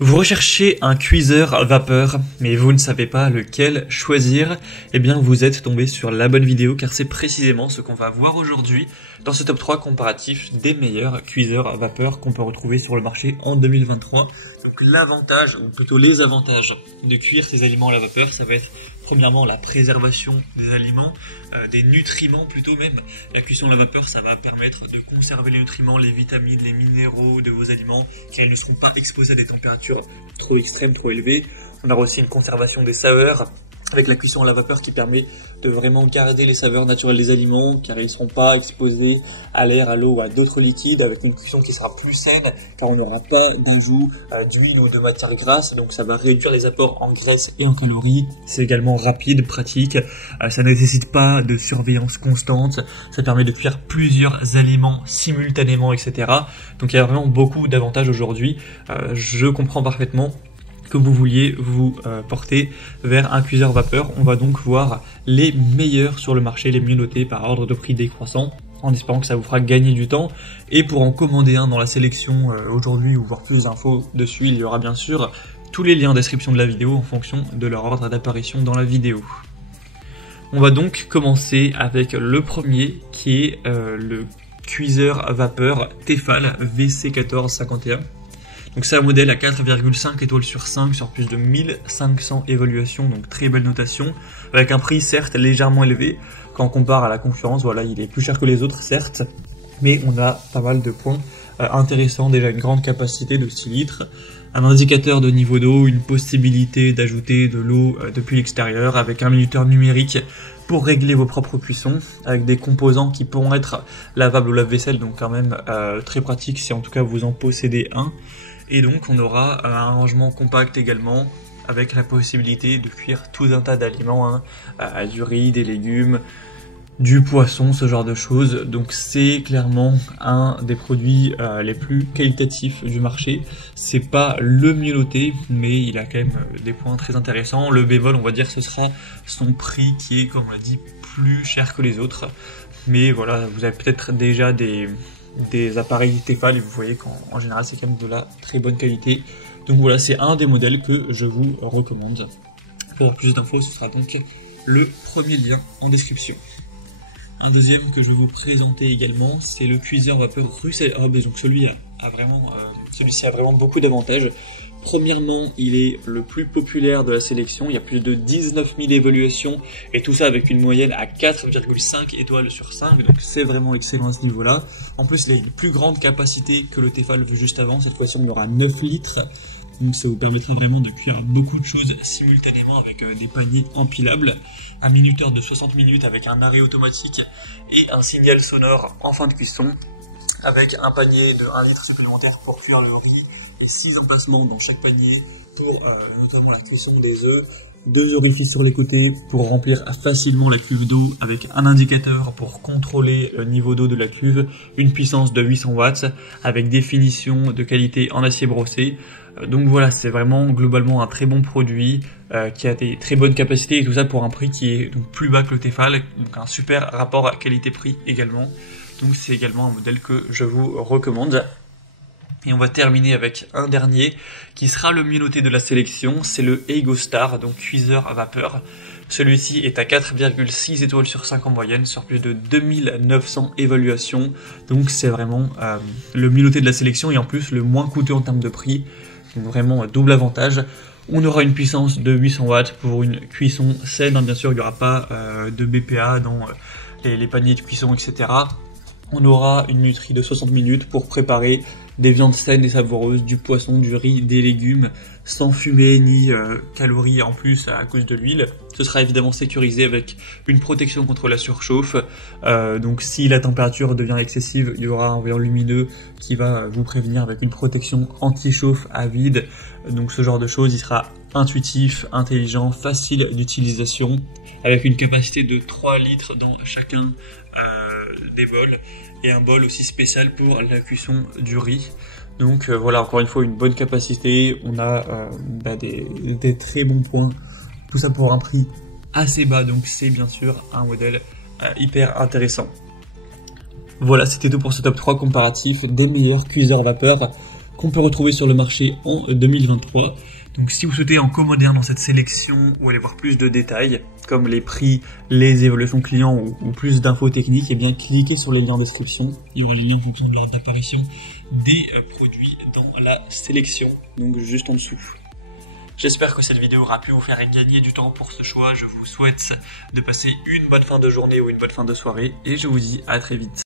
Vous recherchez un cuiseur vapeur, mais vous ne savez pas lequel choisir, eh bien vous êtes tombé sur la bonne vidéo car c'est précisément ce qu'on va voir aujourd'hui dans ce top 3 comparatif des meilleurs cuiseurs vapeur qu'on peut retrouver sur le marché en 2023. Donc l'avantage, ou plutôt les avantages de cuire ces aliments à la vapeur, ça va être premièrement la préservation des aliments, des nutriments plutôt même. La cuisson à la vapeur, ça va permettre de conserver les nutriments, les vitamines, les minéraux de vos aliments, car ils ne seront pas exposés à des températures trop extrêmes, trop élevées. On aura aussi une conservation des saveurs avec la cuisson à la vapeur qui permet de vraiment garder les saveurs naturelles des aliments, car ils ne seront pas exposés à l'air, à l'eau ou à d'autres liquides, avec une cuisson qui sera plus saine, car on n'aura pas d'ajout d'huile ou de matière grasse, donc ça va réduire les apports en graisse et en calories. C'est également rapide, pratique, ça ne nécessite pas de surveillance constante, ça permet de cuire plusieurs aliments simultanément, etc. Donc il y a vraiment beaucoup d'avantages aujourd'hui. Je comprends parfaitement que vous vouliez vous porter vers un cuiseur vapeur. On va donc voir les meilleurs sur le marché, les mieux notés par ordre de prix décroissant, en espérant que ça vous fera gagner du temps. Et pour en commander un dans la sélection aujourd'hui ou voir plus d'infos dessus, il y aura bien sûr tous les liens en description de la vidéo en fonction de leur ordre d'apparition dans la vidéo. On va donc commencer avec le premier qui est le cuiseur vapeur Tefal VC1451. Donc c'est un modèle à 4,5 étoiles sur 5 sur plus de 1500 évaluations, donc très belle notation, avec un prix certes légèrement élevé quand on compare à la concurrence. Voilà, il est plus cher que les autres certes, mais on a pas mal de points intéressants, déjà une grande capacité de 6 litres, un indicateur de niveau d'eau, une possibilité d'ajouter de l'eau depuis l'extérieur, avec un minuteur numérique pour régler vos propres cuissons, avec des composants qui pourront être lavables au lave-vaisselle, donc quand même très pratique si en tout cas vous en possédez un. Et donc on aura un rangement compact également, avec la possibilité de cuire tout un tas d'aliments, du riz, des légumes, du poisson, ce genre de choses. Donc c'est clairement un des produits les plus qualitatifs du marché. C'est pas le mieux noté, mais il a quand même des points très intéressants. Le bémol, on va dire, ce sera son prix qui est, comme on l'a dit, plus cher que les autres. Mais voilà, vous avez peut-être déjà des appareils Tefal et vous voyez qu'en général c'est quand même de la très bonne qualité. Donc voilà, c'est un des modèles que je vous recommande. Pour avoir plus d'infos, ce sera donc le premier lien en description. Un deuxième que je vais vous présenter également, c'est le cuiseur vapeur Russell Hobbs. Donc celui-ci a vraiment beaucoup d'avantages. Premièrement, il est le plus populaire de la sélection, il y a plus de 19 000 évaluations et tout ça avec une moyenne à 4,5 étoiles sur 5, donc c'est vraiment excellent à ce niveau-là. En plus, il a une plus grande capacité que le Tefal vu juste avant, cette fois-ci on aura 9 litres, donc ça vous permettra vraiment de cuire beaucoup de choses simultanément avec des paniers empilables. Un minuteur de 60 minutes avec un arrêt automatique et un signal sonore en fin de cuisson, avec un panier de 1 litre supplémentaire pour cuire le riz et 6 emplacements dans chaque panier pour notamment la cuisson des œufs, 2 orifices sur les côtés pour remplir facilement la cuve d'eau avec un indicateur pour contrôler le niveau d'eau de la cuve, une puissance de 800 watts avec des finitions de qualité en acier brossé. Donc voilà, c'est vraiment globalement un très bon produit qui a des très bonnes capacités et tout ça pour un prix qui est donc plus bas que le Tefal, donc un super rapport à qualité-prix également. Donc c'est également un modèle que je vous recommande. Et on va terminer avec un dernier qui sera le mieux noté de la sélection, c'est le EgoStar, donc cuiseur à vapeur. Celui-ci est à 4,6 étoiles sur 5 en moyenne sur plus de 2900 évaluations. Donc c'est vraiment le mieux noté de la sélection et en plus le moins coûteux en termes de prix. Donc vraiment double avantage. On aura une puissance de 800 watts pour une cuisson saine, bien sûr il n'y aura pas de BPA dans les paniers de cuisson, etc. On aura une nutrée de 60 minutes pour préparer des viandes saines et savoureuses, du poisson, du riz, des légumes, sans fumée ni calories en plus à cause de l'huile. Ce sera évidemment sécurisé avec une protection contre la surchauffe. Donc si la température devient excessive, il y aura un voyant lumineux qui va vous prévenir avec une protection anti-chauffe à vide. Donc ce genre de choses, il sera intuitif, intelligent, facile d'utilisation, avec une capacité de 3 litres dans chacun des bols et un bol aussi spécial pour la cuisson du riz. Donc voilà, encore une fois une bonne capacité, on a des très bons points, tout ça pour un prix assez bas, donc c'est bien sûr un modèle hyper intéressant. Voilà, c'était tout pour ce top 3 comparatif des meilleurs cuiseurs vapeur. qu'on peut retrouver sur le marché en 2023. Donc si vous souhaitez en commander un dans cette sélection ou aller voir plus de détails, comme les prix, les évolutions clients ou plus d'infos techniques, eh bien cliquez sur les liens en description. Il y aura les liens en fonction de l'ordre d'apparition des produits dans la sélection, donc juste en dessous. J'espère que cette vidéo aura pu vous faire gagner du temps pour ce choix. Je vous souhaite de passer une bonne fin de journée ou une bonne fin de soirée et je vous dis à très vite.